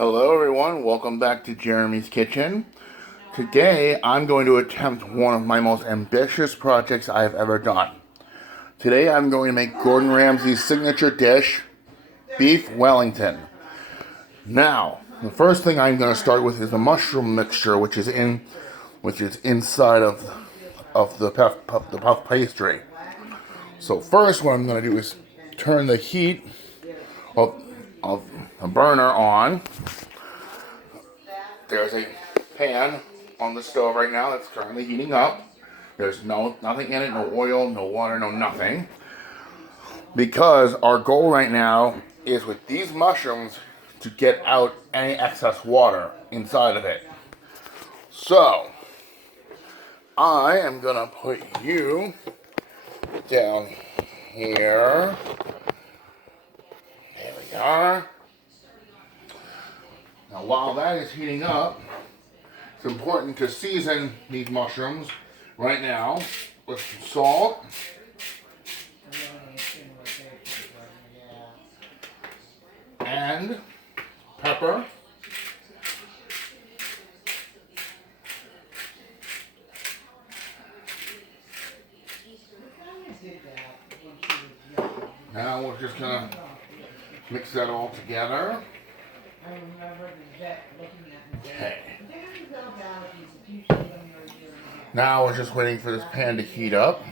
Hello everyone, welcome back to Jeremy's Kitchen. Today I'm going to attempt one of my most ambitious projects I've ever done. Today I'm going to make Gordon Ramsay's signature dish, beef Wellington. Now, the first thing I'm going to start with is the mushroom mixture, which is inside of the puff pastry. So first, what I'm going to do is turn the heat of the burner on. There's a pan on the stove right now that's currently heating up. There's nothing in it, no oil, no water, no nothing. Because our goal right now is with these mushrooms to get out any excess water inside of it. So, I am gonna put you down here. There we are. Now while that is heating up, it's important to season these mushrooms right now with some salt. And pepper. Now we're just gonna mix that all together. Okay. Now we're just waiting for this pan to heat up.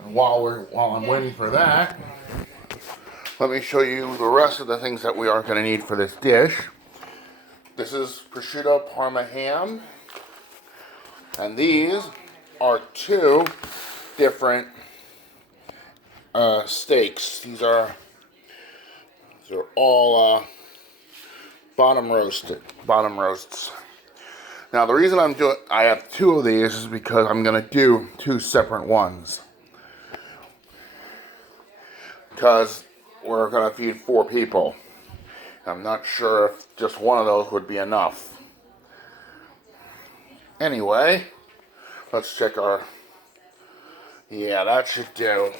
And while I'm waiting for that, let me show you the rest of the things that we are going to need for this dish. This is prosciutto parma ham, and these are two different steaks. These are all bottom roasts. Now the reason I have two of these is because I'm going to do two separate ones. Because we're going to feed 4 people. I'm not sure if just one of those would be enough. Anyway, let's check our... Yeah, that should do.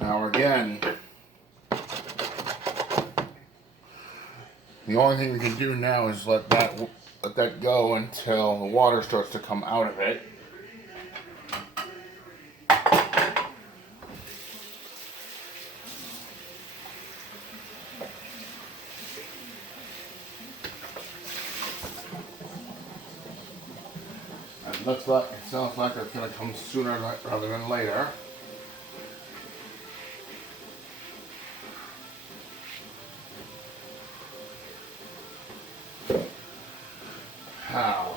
Now again, the only thing we can do now is let that go until the water starts to come out of it. It sounds like it's going to come sooner rather than later. How?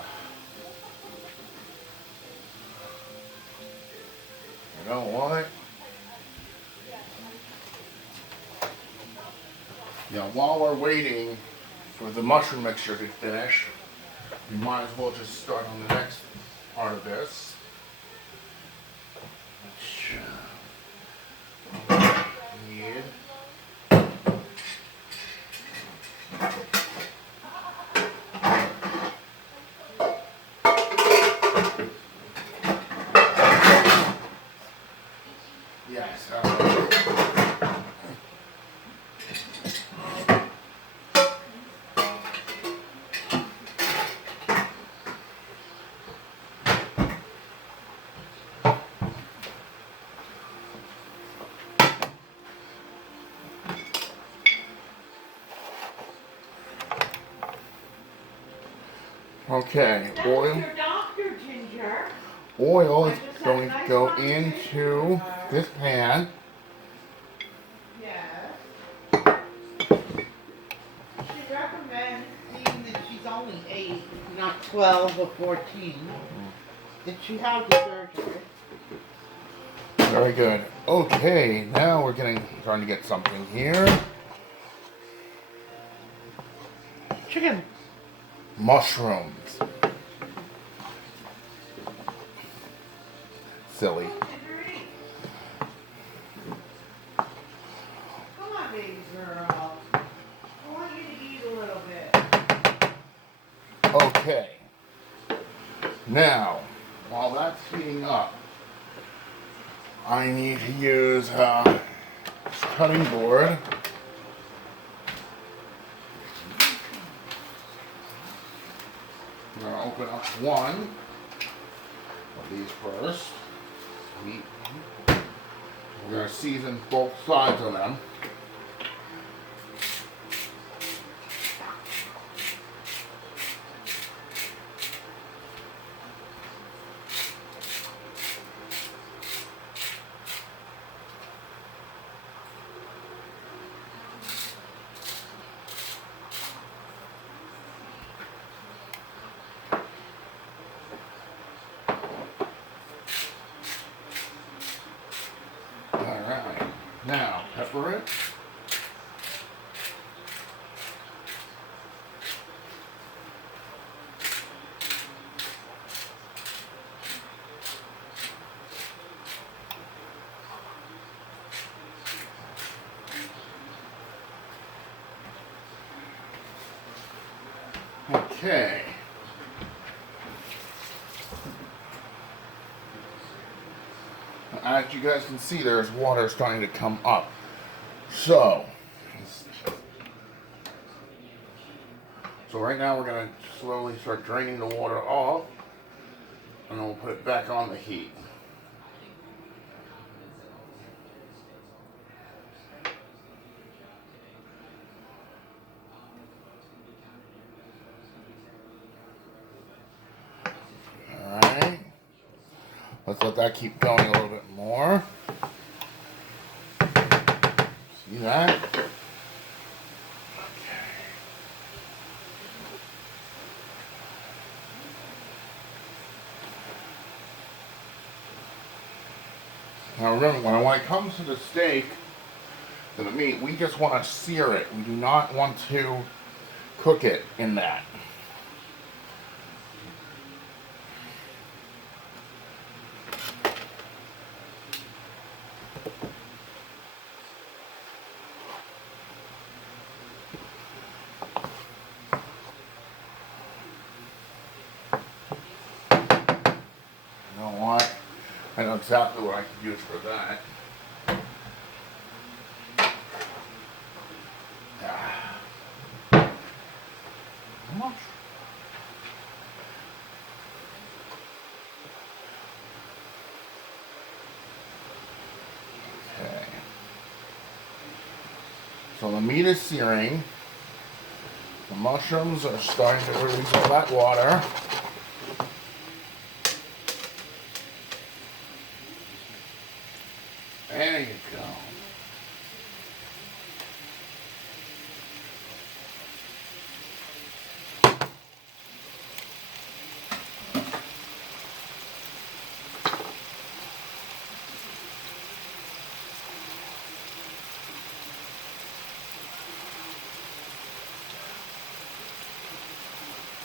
You know what? Now while we're waiting for the mushroom mixture to finish, we might as well just start on the next part of this. Need yes. Okay, oil is going to go into this pan. She recommends, being that she's only 8, not 12 or 14. Did she have the surgery? Very good. Okay, now we're trying to get something here. Chicken. Mushrooms. Silly. Come on, baby girl. I want you to eat a little bit. Okay. Now, while that's heating up, I need to use a cutting board. I'm going to open up one of these first. Sweet. We're going to season both sides of them. Alright, now pepper it. Okay. As you guys can see, there's water starting to come up. So right now we're going to slowly start draining the water off, and then we'll put it back on the heat. Alright. Let's let that keep going a little bit more. See that? Now remember, when it comes to the steak, to the meat, we just want to sear it. We do not want to cook it in that. You know what? I know exactly what I could use for that. How much? Okay. So the meat is searing. The mushrooms are starting to release all that water. There you go.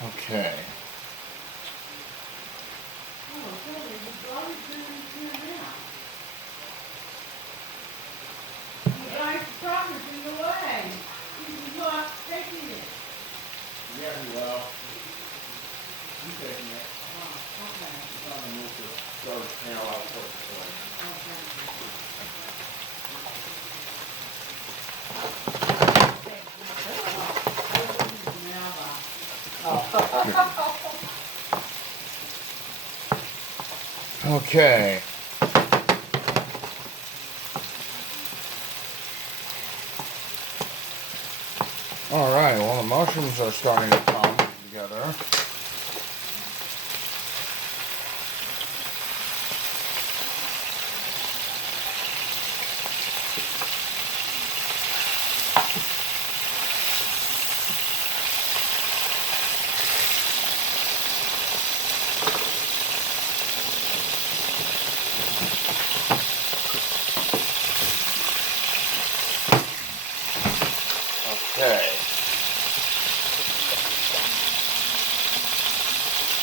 Okay. Yeah, well, I'm taking it. I'm going to move the garbage panel out Okay. All right, well, the mushrooms are starting to come together.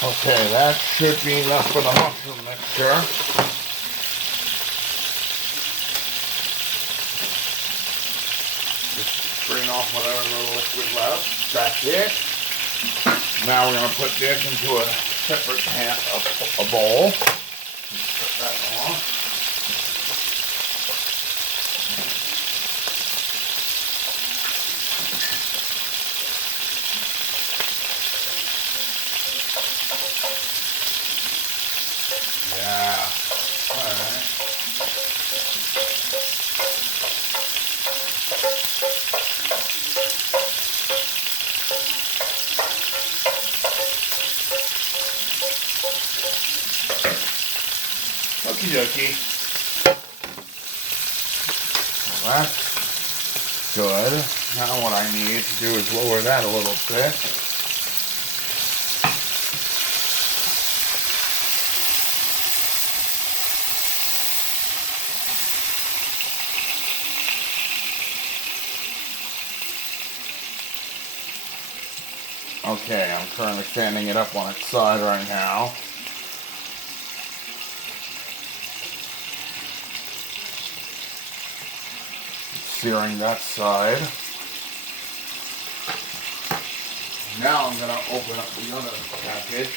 Okay, that should be enough for the mushroom mixture. Just drain off whatever little liquid left. That's it. Now we're going to put this into a separate pan, a bowl. Put that on. Yeah. Alright. Okie dokie. Well, that's good. Now what I need to do is lower that a little bit. Okay, I'm currently standing it up on its side right now. Searing that side. Now I'm going to open up the other package.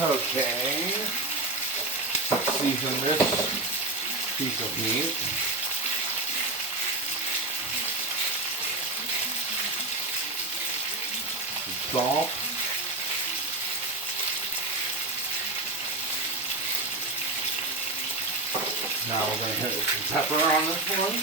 Okay, season this piece of meat. Some salt. Now we're going to hit with some pepper on this one.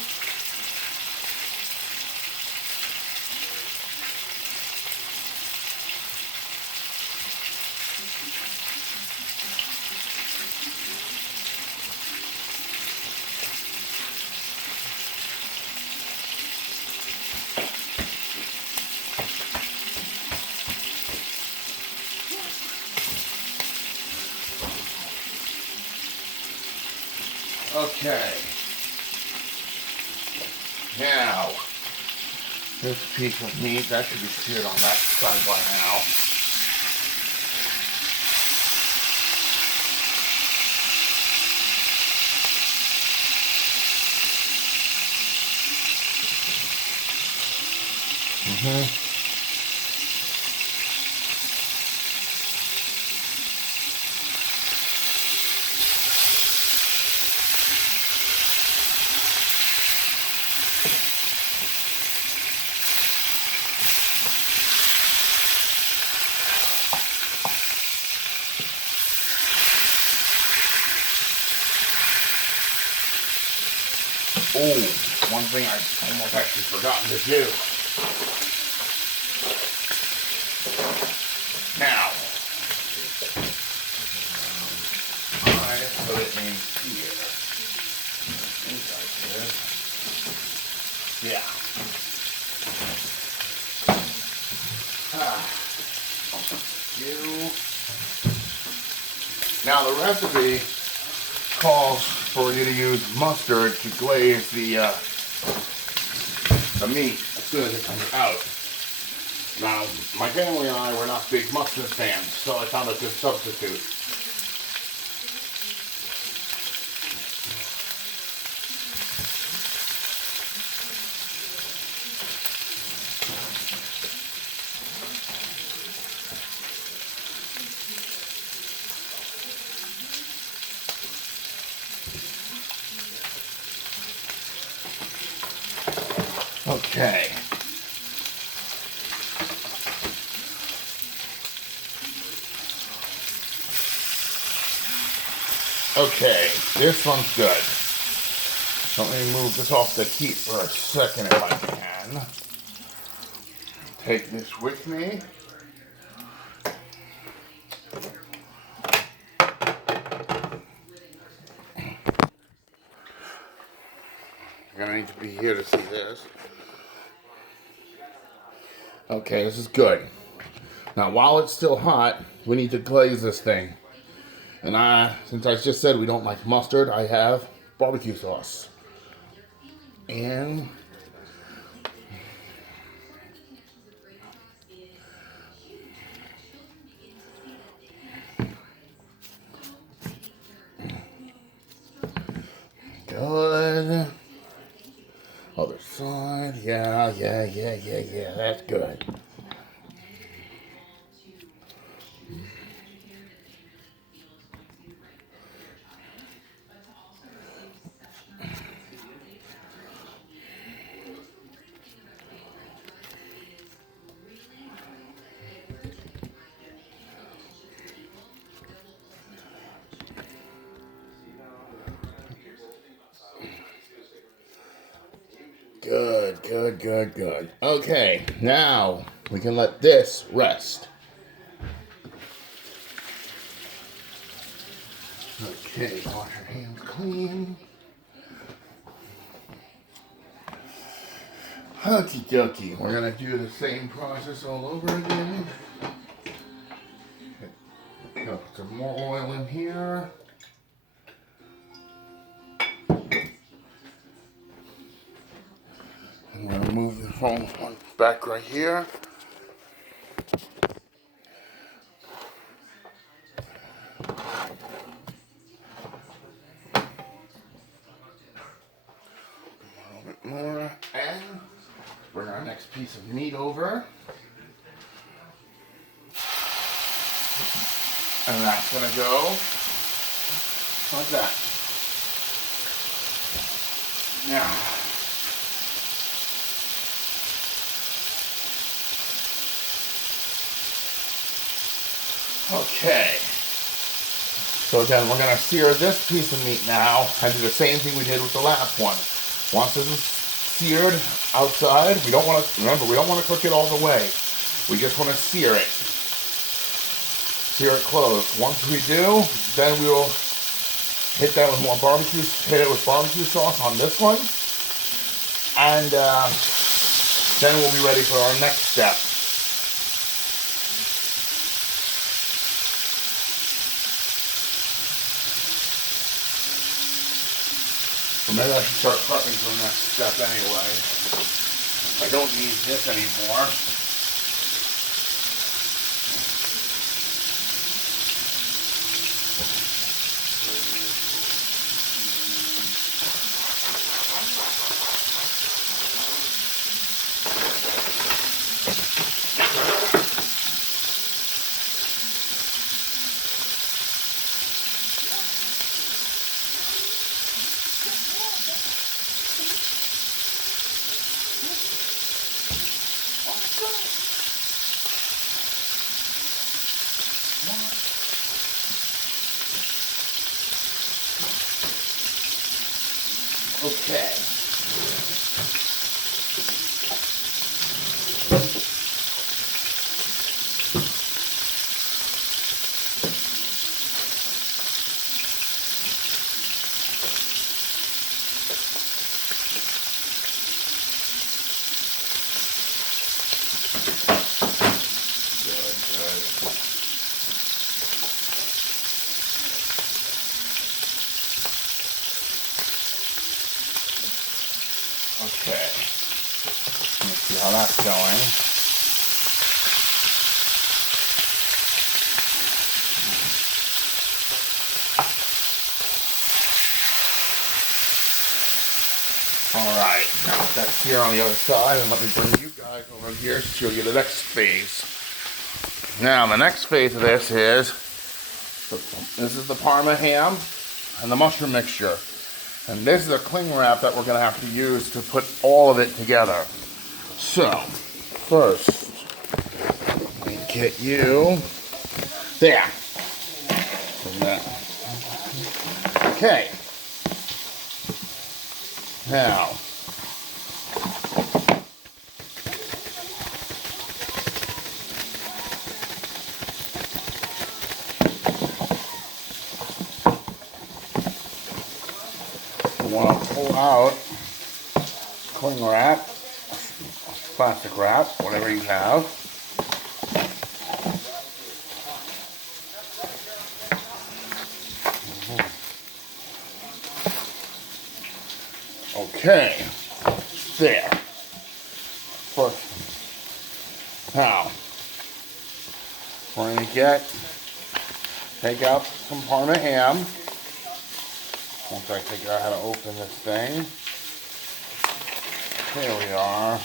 Okay. Now, this piece of meat, that should be seared on that side by now. Oh, one thing I almost actually forgotten to do. Now, I put it in here. Inside here. Yeah. Now the recipe calls for you to use mustard to glaze the meat as soon as it comes out. Now, my family and I were not big mustard fans, so I found a good substitute. Okay. Okay, this one's good. Let me move this off the heat for a second if I can. Take this with me. You're gonna need to be here to see this. Okay, this is good. Now, while it's still hot, we need to glaze this thing. And since I just said we don't like mustard, I have barbecue sauce. And good. Other side. Yeah. That's good. Good. Okay, now we can let this rest. Okay, wash your hands clean. Okie dokie, we're gonna do the same process all over again. Put some more oil in here. I'm gonna move the phone back right here. A little bit more, and bring our next piece of meat over. And that's gonna go like that. Now, okay. So again, we're gonna sear this piece of meat now and do the same thing we did with the last one. Once this is seared outside, we don't want to cook it all the way. We just want to sear it. Sear it closed. Once we do, then we will hit it with barbecue sauce on this one. And then we'll be ready for our next step. So maybe I should start prepping for the next step anyway. I don't need this anymore. Okay. Okay. Let's see how that's going. Alright, now with that sear on the other side, and let me bring you guys over here to show you the next phase. Now, the next phase of this is the parma ham and the mushroom mixture. And this is a cling wrap that we're going to have to use to put all of it together. So, first, let me get you there. Okay. Now, you want to pull out cling wrap, plastic wrap, whatever you have. Okay, there. First, now, we're going to take out some parma ham. Once I figure out how to open this thing. Here we are.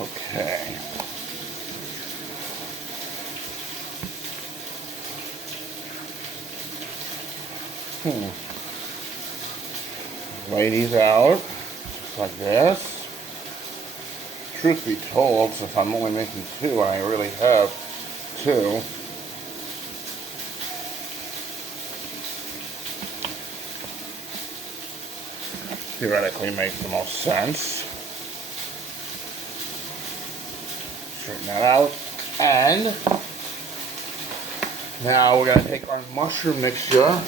Okay. Lay these out just like this. Truth be told, since I'm only making two, and I really have two, theoretically makes the most sense. Straighten that out. And now we're going to take our mushroom mixture.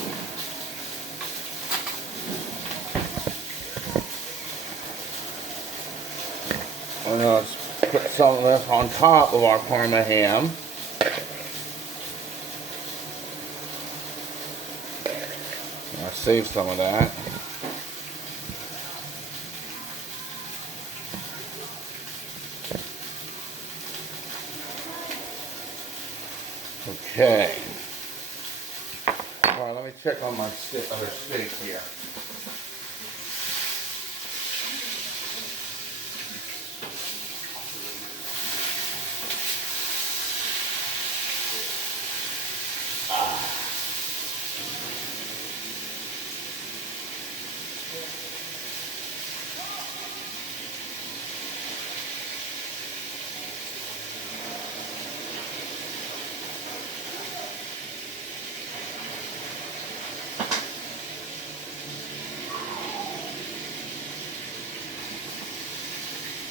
We're going to put some of this on top of our parma ham. I'll save some of that. Okay. Alright, let me check on my other steak here.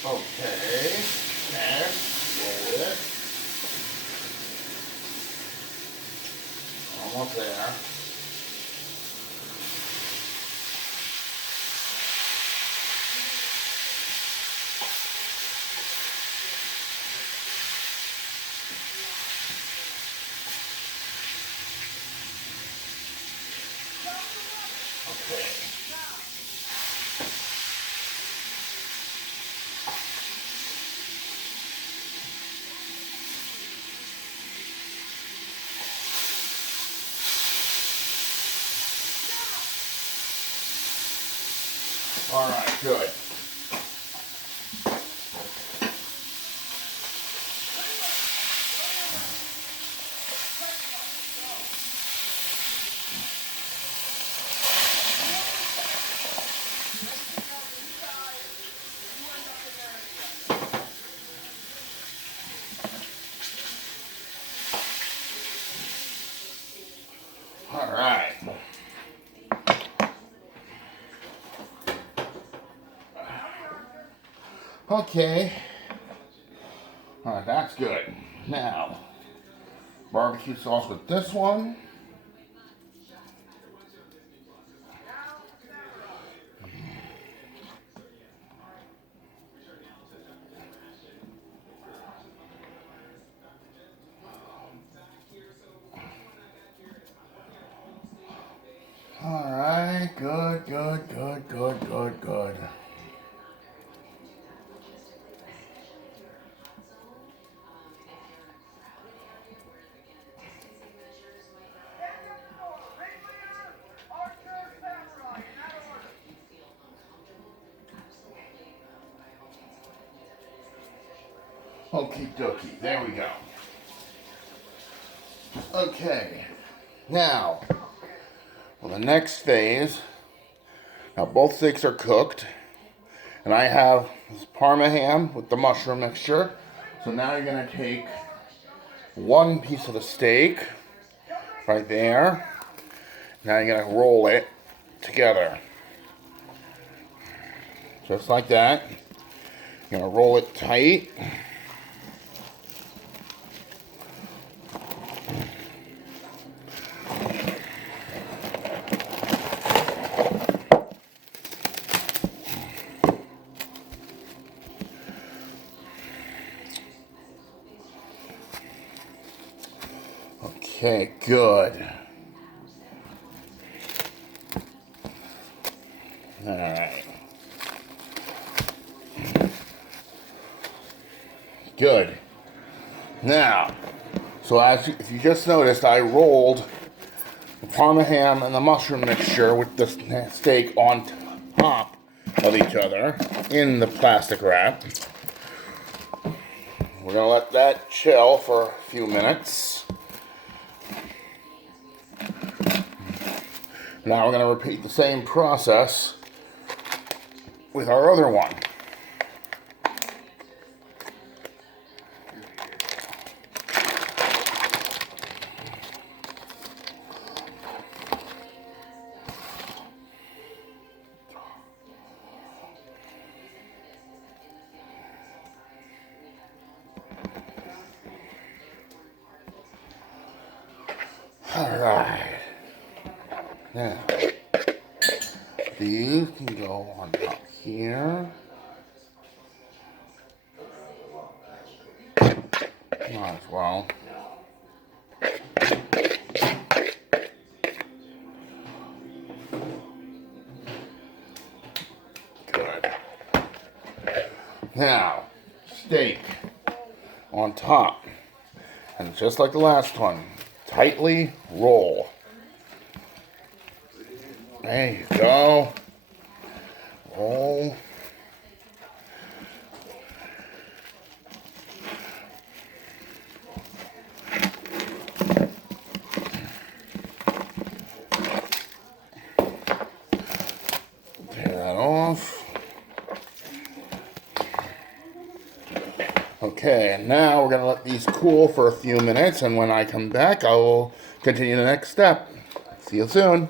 Okay, next, roll it. Almost there. Okay. All right, good. All right. Okay. All right, that's good. Now, barbecue sauce with this one. All right, good, good, good, good, good, good. Okie dokie, there we go. Okay, now, well, the next phase, now both steaks are cooked, And I have this parma ham with the mushroom mixture. So now you're going to take one piece of the steak right there. Now you're going to roll it together. Just like that. You're going to roll it tight. Okay, good. All right. Good. Now, so if you just noticed, I rolled the parma ham and the mushroom mixture with the steak on top of each other in the plastic wrap. We're going to let that chill for a few minutes. Now we're going to repeat the same process with our other one. Alright. Now, these can go on top here. Might as well. Good. Now, steak on top. And just like the last one, tightly roll. There you go. Roll. Tear that off. Okay, and now we're going to let these cool for a few minutes, and when I come back, I will continue the next step. See you soon.